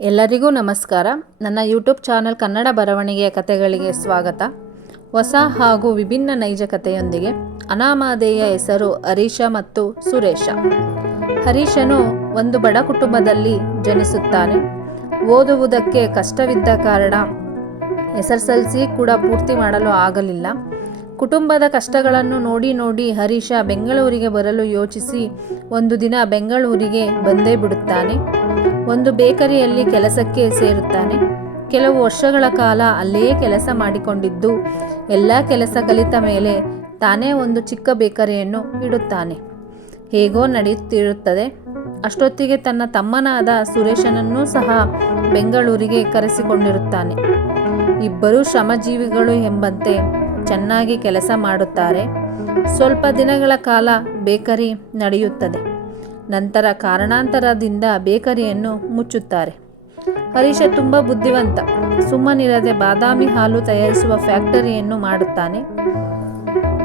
ಎಲ್ಲರಿಗೂ ನಮಸ್ಕಾರ. ನನ್ನ ಯೂಟ್ಯೂಬ್ ಚಾನಲ್ ಕನ್ನಡ ಬರವಣಿಗೆಯ ಕಥೆಗಳಿಗೆ ಸ್ವಾಗತ. ಹೊಸ ಹಾಗೂ ವಿಭಿನ್ನ ನೈಜ ಕಥೆಯೊಂದಿಗೆ ಅನಾಮಧೇಯ ಹೆಸರು ಹರೀಶ ಮತ್ತು ಸುರೇಶ. ಹರೀಶನು ಒಂದು ಬಡ ಕುಟುಂಬದಲ್ಲಿ ಜನಿಸುತ್ತಾನೆ. ಓದುವುದಕ್ಕೆ ಕಷ್ಟವಿದ್ದ ಕಾರಣ ಎಸ್ ಎಸ್ ಕೂಡ ಪೂರ್ತಿ ಮಾಡಲು ಆಗಲಿಲ್ಲ. ಕುಟುಂಬದ ಕಷ್ಟಗಳನ್ನು ನೋಡಿ ನೋಡಿ ಹರೀಶ ಬೆಂಗಳೂರಿಗೆ ಬರಲು ಯೋಚಿಸಿ ಒಂದು ದಿನ ಬೆಂಗಳೂರಿಗೆ ಬಂದೇ ಬಿಡುತ್ತಾನೆ. ಒಂದು ಬೇಕರಿಯಲ್ಲಿ ಕೆಲಸಕ್ಕೆ ಸೇರುತ್ತಾನೆ. ಕೆಲವು ವರ್ಷಗಳ ಕಾಲ ಅಲ್ಲೇ ಕೆಲಸ ಮಾಡಿಕೊಂಡಿದ್ದು, ಎಲ್ಲ ಕೆಲಸ ಕಲಿತ ಮೇಲೆ ತಾನೇ ಒಂದು ಚಿಕ್ಕ ಬೇಕರಿಯನ್ನು ಇಡುತ್ತಾನೆ. ಹೇಗೋ ನಡೆಯುತ್ತಿರುತ್ತದೆ. ಅಷ್ಟೊತ್ತಿಗೆ ತನ್ನ ತಮ್ಮನಾದ ಸುರೇಶನನ್ನೂ ಸಹ ಬೆಂಗಳೂರಿಗೆ ಕರೆಸಿಕೊಂಡಿರುತ್ತಾನೆ. ಇಬ್ಬರೂ ಶ್ರಮಜೀವಿಗಳು ಎಂಬಂತೆ ಚೆನ್ನಾಗಿ ಕೆಲಸ ಮಾಡುತ್ತಾರೆ. ಸ್ವಲ್ಪ ದಿನಗಳ ಕಾಲ ಬೇಕರಿ ನಡೆಯುತ್ತದೆ. ನಂತರ ಕಾರಣಾಂತರದಿಂದ ಬೇಕರಿಯನ್ನು ಮುಚ್ಚುತ್ತಾರೆ. ಹರೀಶ ತುಂಬ ಬುದ್ಧಿವಂತ. ಸುಮ್ಮನಿರದೆ ಬಾದಾಮಿ ಹಾಲು ತಯಾರಿಸುವ ಫ್ಯಾಕ್ಟರಿಯನ್ನು ಮಾಡುತ್ತಾನೆ.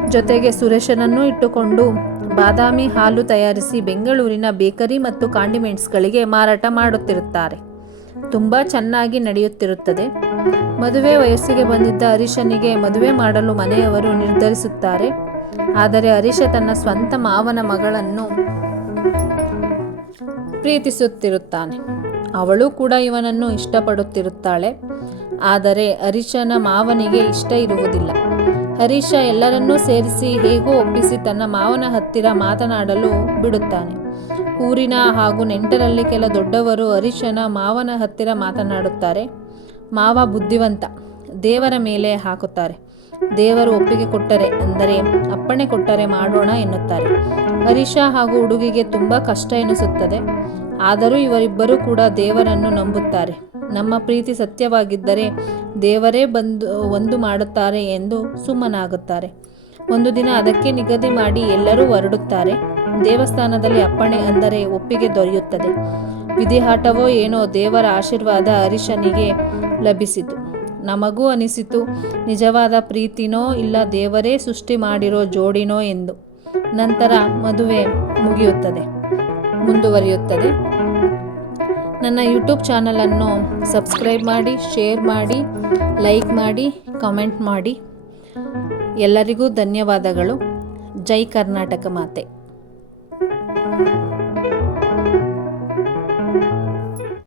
ಜೊತೆಗೆ ಸುರೇಶನನ್ನು ಇಟ್ಟುಕೊಂಡು ಬಾದಾಮಿ ಹಾಲು ತಯಾರಿಸಿ ಬೆಂಗಳೂರಿನ ಬೇಕರಿ ಮತ್ತು ಕಾಂಡಿಮೆಂಟ್ಸ್ಗಳಿಗೆ ಮಾರಾಟ ಮಾಡುತ್ತಿರುತ್ತಾರೆ. ತುಂಬ ಚೆನ್ನಾಗಿ ನಡೆಯುತ್ತಿರುತ್ತದೆ. ಮದುವೆ ವಯಸ್ಸಿಗೆ ಬಂದಿದ್ದ ಹರೀಶನಿಗೆ ಮದುವೆ ಮಾಡಲು ಮನೆಯವರು ನಿರ್ಧರಿಸುತ್ತಾರೆ. ಆದರೆ ಹರೀಶ ತನ್ನ ಸ್ವಂತ ಮಾವನ ಮಗಳನ್ನು ಪ್ರೀತಿಸುತ್ತಿರುತ್ತಾನೆ. ಅವಳು ಕೂಡ ಇವನನ್ನು ಇಷ್ಟಪಡುತ್ತಿರುತ್ತಾಳೆ. ಆದರೆ ಹರೀಶನ ಮಾವನಿಗೆ ಇಷ್ಟ ಇರುವುದಿಲ್ಲ. ಹರೀಶ ಎಲ್ಲರನ್ನೂ ಸೇರಿಸಿ ಹೇಗೋ ಒಪ್ಪಿಸಿ ತನ್ನ ಮಾವನ ಹತ್ತಿರ ಮಾತನಾಡಲು ಬಿಡುತ್ತಾನೆ. ಊರಿನ ಹಾಗೂ ನೆಂಟರಲ್ಲಿ ಕೆಲ ದೊಡ್ಡವರು ಹರೀಶನ ಮಾವನ ಹತ್ತಿರ ಮಾತನಾಡುತ್ತಾರೆ. ಮಾವ ಬುದ್ಧಿವಂತ, ದೇವರ ಮೇಲೆ ಹಾಕುತ್ತಾರೆ. ದೇವರು ಒಪ್ಪಿಗೆ ಕೊಟ್ಟರೆ ಅಂದರೆ ಅಪ್ಪಣೆ ಕೊಟ್ಟರೆ ಮಾಡೋಣ ಎನ್ನುತ್ತಾರೆ. ಹರೀಶ ಹಾಗೂ ಹುಡುಗಿಗೆ ತುಂಬ ಕಷ್ಟ ಎನಿಸುತ್ತದೆ. ಆದರೂ ಇವರಿಬ್ಬರೂ ಕೂಡ ದೇವರನ್ನು ನಂಬುತ್ತಾರೆ. ನಮ್ಮ ಪ್ರೀತಿ ಸತ್ಯವಾಗಿದ್ದರೆ ದೇವರೇ ಬಂದು ಒಂದು ಮಾಡುತ್ತಾರೆ ಎಂದು ಸುಮ್ಮನಾಗುತ್ತಾರೆ. ಒಂದು ದಿನ ಅದಕ್ಕೆ ನಿಗದಿ ಮಾಡಿ ಎಲ್ಲರೂ ಹೊರಡುತ್ತಾರೆ. ದೇವಸ್ಥಾನದಲ್ಲಿ ಅಪ್ಪಣೆ ಅಂದರೆ ಒಪ್ಪಿಗೆ ದೊರೆಯುತ್ತದೆ. ವಿಧಿಹಾಟವೋ ಏನೋ ದೇವರ ಆಶೀರ್ವಾದ ಹರಿಶನಿಗೆ ಲಭಿಸಿತು. ನಮಗೂ ಅನಿಸಿತು, ನಿಜವಾದ ಪ್ರೀತಿನೋ ಇಲ್ಲ ದೇವರೇ ಸೃಷ್ಟಿ ಮಾಡಿರೋ ಜೋಡಿನೋ ಎಂದು. ನಂತರ ಮದುವೆ ಮುಗಿಯುತ್ತದೆ, ಮುಂದುವರಿಯುತ್ತದೆ. ನನ್ನ ಯೂಟ್ಯೂಬ್ ಚಾನಲನ್ನು ಸಬ್ಸ್ಕ್ರೈಬ್ ಮಾಡಿ, ಶೇರ್ ಮಾಡಿ, ಲೈಕ್ ಮಾಡಿ, ಕಮೆಂಟ್ ಮಾಡಿ. ಎಲ್ಲರಿಗೂ ಧನ್ಯವಾದಗಳು. ಜೈ ಕರ್ನಾಟಕ ಮಾತೆ.